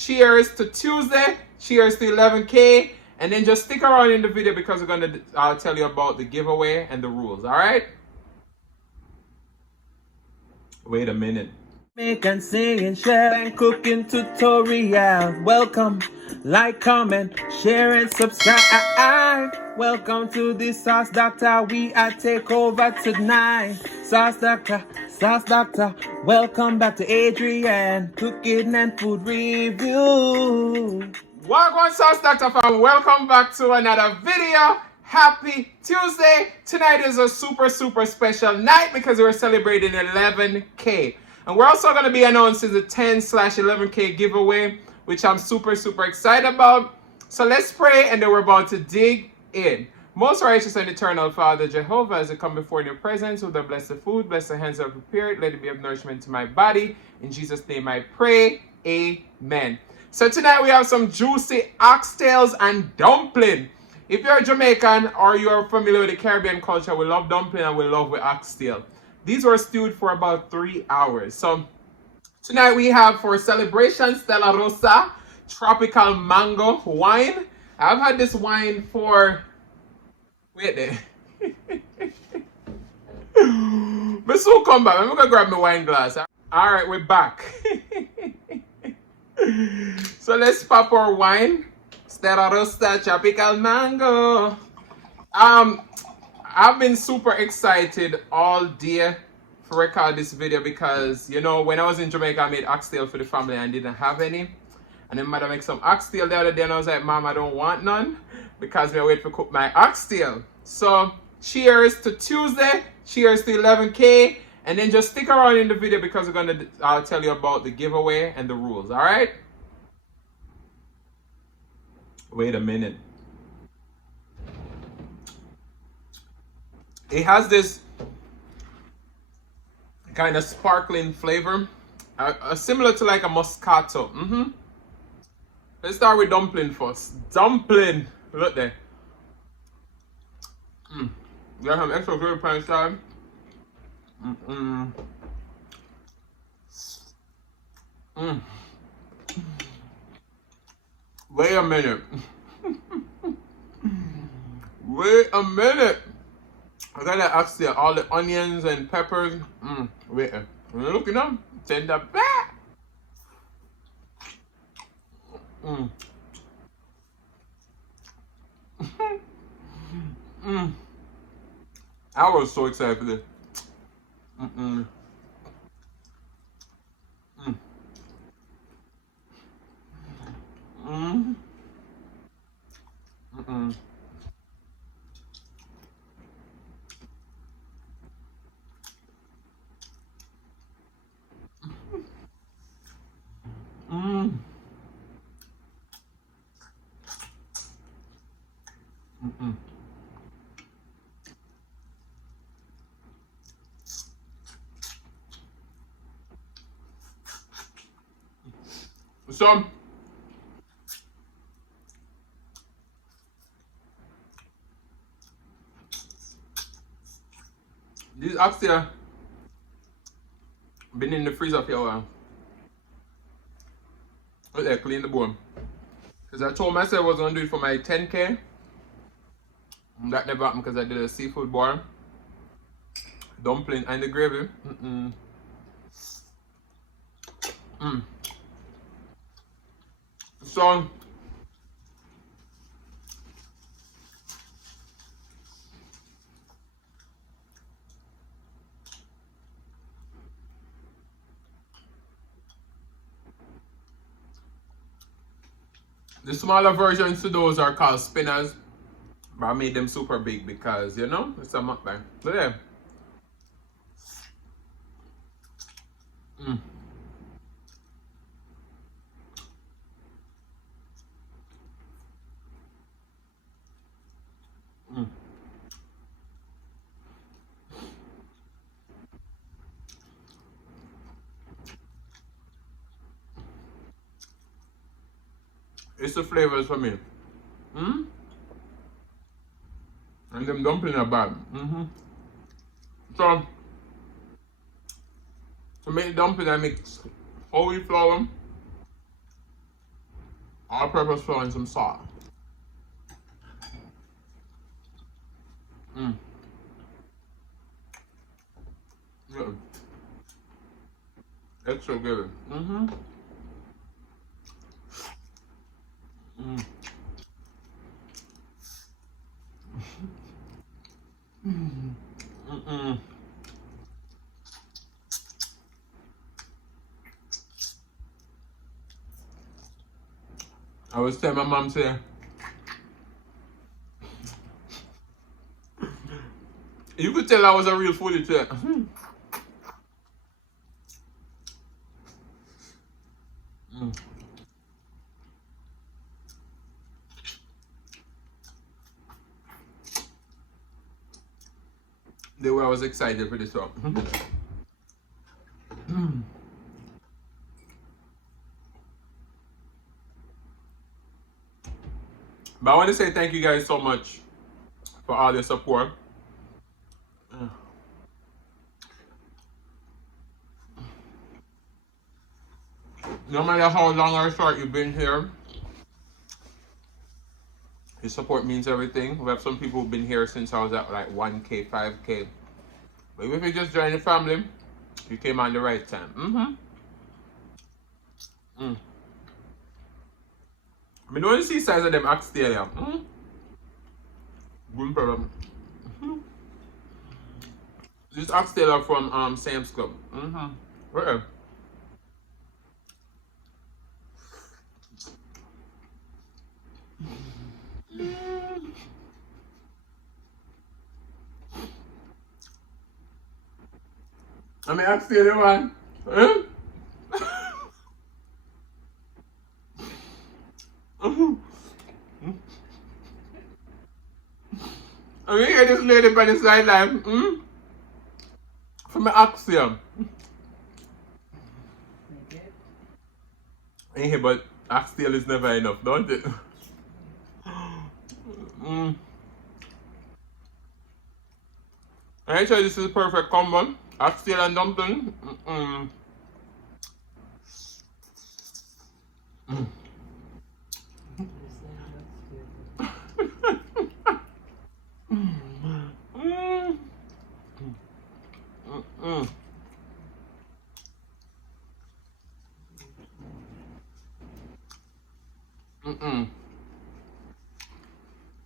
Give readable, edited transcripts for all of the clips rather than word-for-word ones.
cheers to Tuesday, cheers to 11K, and then just stick around in the video because we're going to tell you about the giveaway and the rules, all right? Wait a minute. Jamaican singing, share and cooking tutorial. Welcome, like, comment, share and subscribe. Welcome to the Sauce Doctor. We are take over tonight. Sauce Doctor, Sauce Doctor. Welcome back to Adrian, cooking and food review. Welcome, Sauce Doctor fam. Welcome back to another video. Happy Tuesday. Tonight is a super special night because we're celebrating 11K. And we're also going to be announcing the 10/11K giveaway, which I'm super excited about. So let's pray and then we're about to dig in. Most righteous and eternal Father Jehovah, as I come before your presence with the blessed food, bless the hands that prepare it, let it be of nourishment to my body. In Jesus' name I pray. Amen. So tonight we have some juicy oxtails and dumpling. If you're Jamaican or you're familiar with the Caribbean culture, we love dumpling and we love with oxtail. These were stewed for about 3 hours. So tonight we have for celebration Stella Rosa tropical mango wine. I've had this wine for wait there. But soon come back. I'm gonna grab my wine glass. Alright, we're back. So let's pop our wine. Stella Rosa tropical mango. I've been super excited all day to record this video because, you know, when I was in Jamaica, I made oxtail for the family and didn't have any. And then mother make some oxtail the other day and I was like, Mom, I don't want none because I wait to cook my oxtail. So cheers to Tuesday, cheers to 11K, and then just stick around in the video because we're going to tell you about the giveaway and the rules, all right? Wait a minute. It has this kind of sparkling flavor, similar to like a Moscato. Let's start with dumpling first. Dumpling, look there. Got some extra gravy pan inside. Wait a minute. Wait a minute. I got that oxtail, all the onions and peppers. Wait, look at them. Tender back. I was so excited for this. So these oxtail been in the freezer for a while. Let me clean the bone. Because I told myself I was going to do it for my 10K. And that never happened because I did a seafood bar, dumpling, and the gravy. So the smaller versions to those are called spinners, but I made them super big because, you know, it's a mukbang. Look there. It's the flavors for me. And them dumplings are bad. So to make dumpling, I mix whole wheat flour, All-purpose flour and some salt. Mm. Yeah. Extra good. Mm-hmm. Mm. Mm-mm. I was telling my mom today, you could tell I was a real foodie today. Mm. The way I was excited for this one. Mm. But I want to say thank you guys so much for all your support. No matter how long or short you've been here, your support means everything. We have some people who've been here since I was at like 1K, 5K. But if you just joined the family, you came on the right time. Mm. I mean, don't see size of them oxtail. Yeah. Good problem. This oxtail are from Sam's Club. Where? I mean, oxtail the one. Huh? I mean, hear this lady by the sideline. For my oxtail. Ain't here, but oxtail is never enough, don't it? I tell you, this is a perfect combo. Oxtail and dumpling.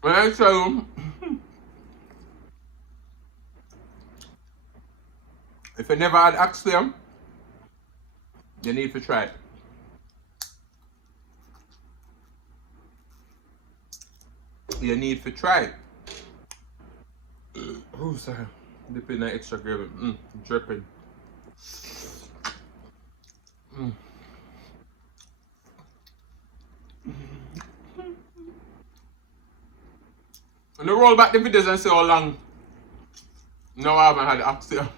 When I tell you, if you never had oxtail, you need to try it. You need to try it. Oh, sorry. Dip in that extra gravy. Dripping. And you roll back the videos and see how long. No, I haven't had oxtail.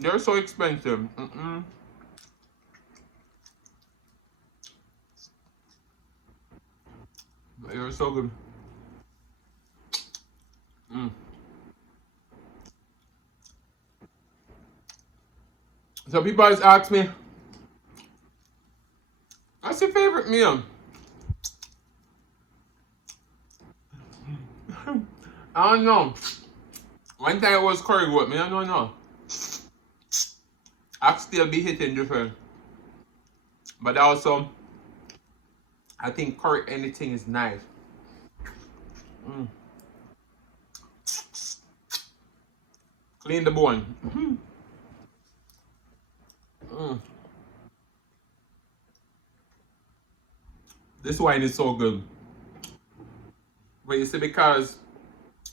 They're so expensive. They're so good. So people always ask me, what's your favorite meal? I don't know. One time it was curry goat, I don't know. Oxtail be hitting different. But also, I think curry anything is nice. Clean the bone. This wine is so good. But you see, because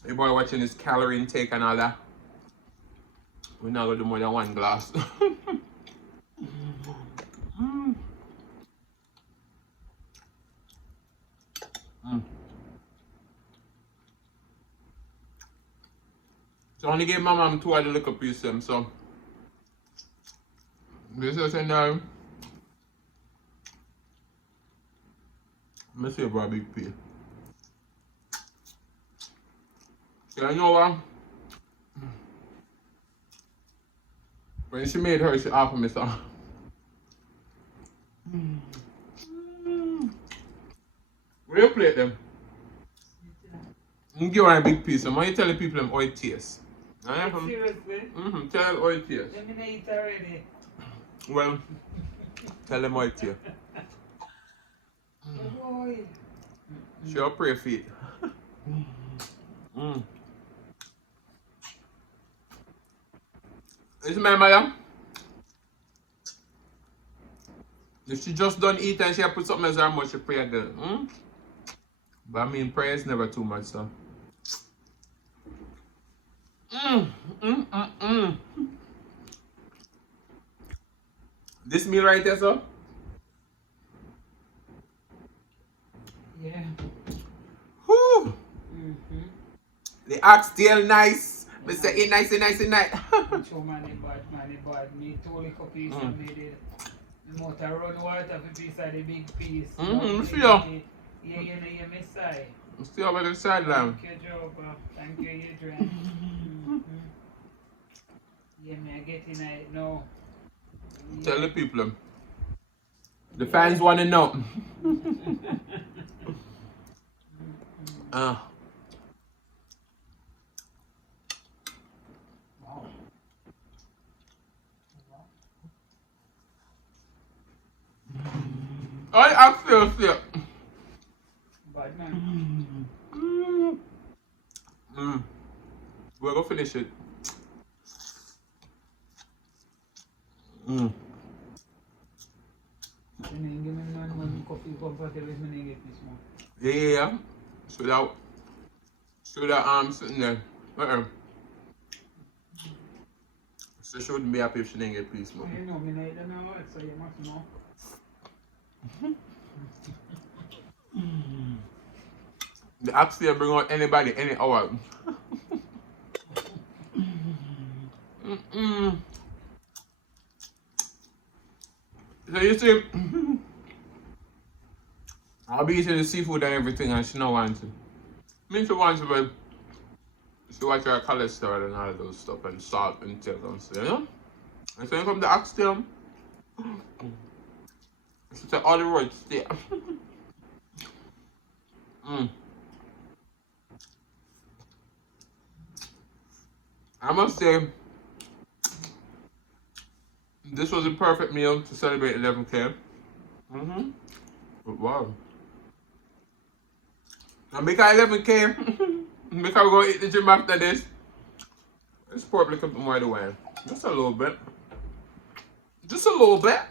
your boy watching his calorie intake and all that, we're not gonna do more than one glass. So I only gave my mom 2 of the little pieces, so this is now. Let me see about a big piece. Yeah, you know what? When she made her, she offered me some. Where you plate them? You give her a big piece. And when you tell the people them how it tastes. Seriously? Tell them how it tastes. Let me not eat already. Well, tell them how it tastes. Boy. She'll pray for it. It's my mother. If she just done eat and she put something else on her mouth, she pray again. But I mean, prayer is never too much, so. This meal right there, so? Yeah. Whew. The oxtail nice. Me say it nice, it nice, it nice. Show money bad. Me two little piece and made it. The motor run water for piece of the big piece. See ya. Yeah, you know, you miss I. Still over the sideline. Thank you, Joker. Thank you, Adrian. Yeah, me I get in it now. Yeah. Tell the people. The fans want to know. Wow. I feel. Bad man. We're gonna finish it. You didn't give me man one coffee comfortable with me get this one. Yeah. Should that sitting there. So she wouldn't be happy if she didn't get peace, Oh, man. you know me neither know it, so you must know. The oxtail bring out anybody any hour. So you see, I'll be eating the seafood and everything and she don't want to. I mean she wants to, but she watch her cholesterol and all of those stuff and salt and stuff, you know? And so you come to oxtail, she said all the words stay. I must say, this was a perfect meal to celebrate 11K. But wow. And because 11K, because we go eat the gym after this, let's pour up a couple more of the wine. Just a little bit. Just a little bit.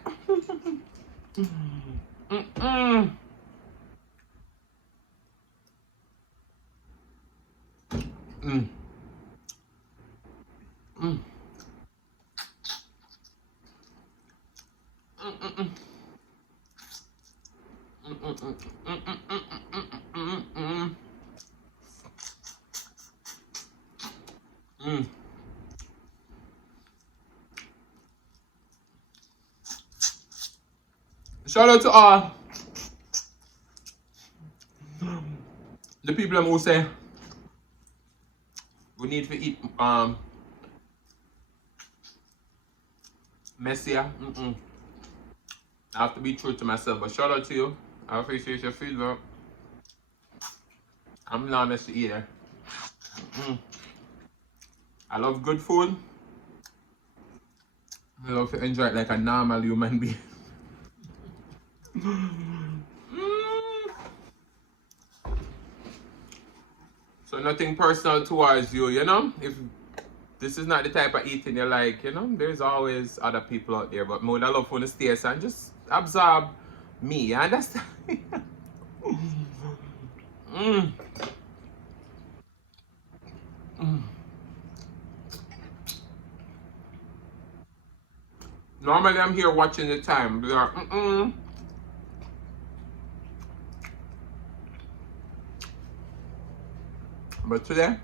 Shout out to all the people who say we need to eat messier. I have to be true to myself, but shout out to you. I appreciate your feedback. I'm not messy either. I love good food. I love to enjoy it like a normal human being. So nothing personal towards you, you know? If this is not the type of eating you like, you know, there's always other people out there, but more I love for the stairs and just absorb me, you understand? Normally I'm here watching the time. Be like, But today,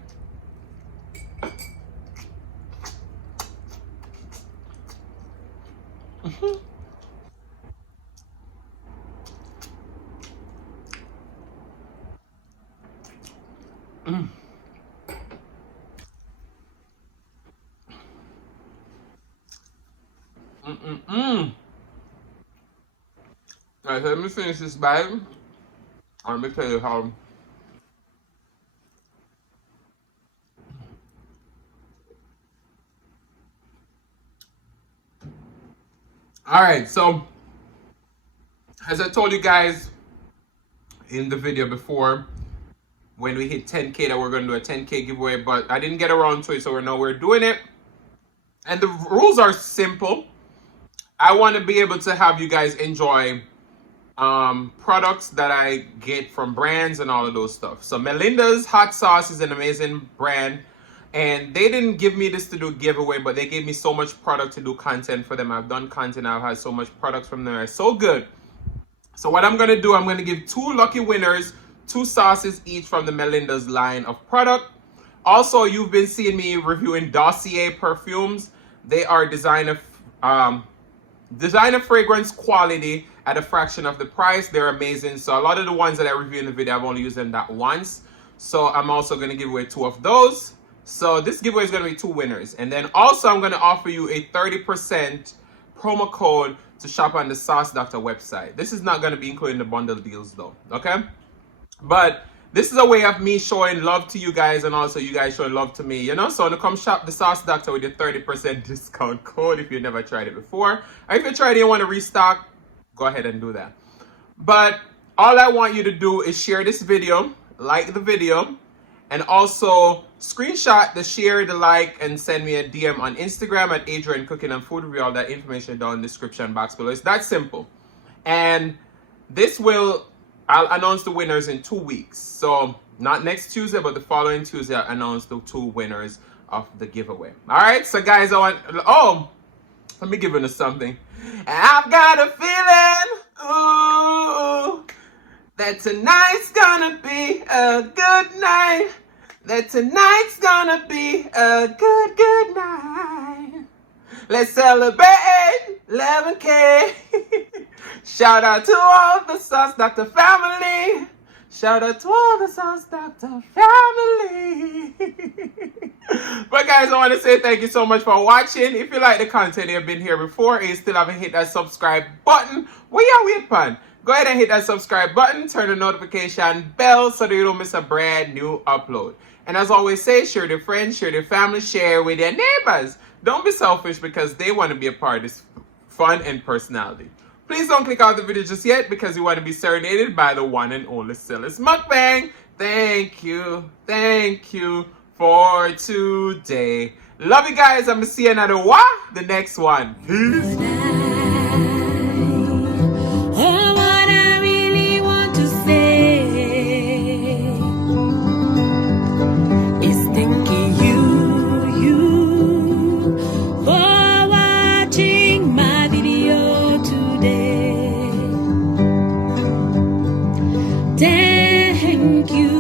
Alright, so let me finish this bite. Let me tell you how. Alright, so as I told you guys in the video before, when we hit 10K that we're going to do a 10K giveaway, but I didn't get around to it, so we're doing it. And the rules are simple. I want to be able to have you guys enjoy products that I get from brands and all of those stuff. So Melinda's hot sauce is an amazing brand, and they didn't give me this to do giveaway, but they gave me so much product to do content for them. I've done content, I've had so much products from them. It's so good. So what I'm going to do, I'm going to give 2 lucky winners 2 sauces each from the Melinda's line of product. Also, you've been seeing me reviewing Dossier perfumes. They are designer fragrance quality at a fraction of the price. They're amazing. So a lot of the ones that I review in the video, I've only used them that once. So I'm also going to give away 2 of those. So this giveaway is going to be 2 winners. And then also I'm going to offer you a 30% promo code to shop on the Sauce Doctor website. This is not going to be including the bundle deals though, okay? But this is a way of me showing love to you guys, and also you guys showing love to me, you know? So to come shop the Sauce Doctor with your 30% discount code if you never tried it before. Or if you tried it and want to restock, go ahead and do that. But all I want you to do is share this video, like the video, and also screenshot the share, the like, and send me a DM on Instagram at Adrian Cooking and Food Review. All that information down in the description box below. It's that simple. And this will... I'll announce the winners in 2 weeks. So not next Tuesday, but the following Tuesday, I'll announce the 2 winners of the giveaway. All right, so guys, let me give you something. I've got a feeling, ooh, that tonight's gonna be a good night. That tonight's gonna be a good night. Let's celebrate 11K. Shout out to all the Sauce Doctor family. Shout out to all the Sauce Doctor family. But guys, I want to say thank you so much for watching. If you like the content, you've been here before and you still haven't hit that subscribe button, what you waiting for? Go ahead and hit that subscribe button, turn the notification bell so that you don't miss a brand new upload. And as always say, share with your friends, share with your family, share with your neighbors. Don't be selfish because they want to be a part of this fun and personality. Please don't click out the video just yet because you want to be serenaded by the one and only Silas Mukbang. Thank you for today. Love you guys. I'm going to see you another the next one. Peace. Thank you.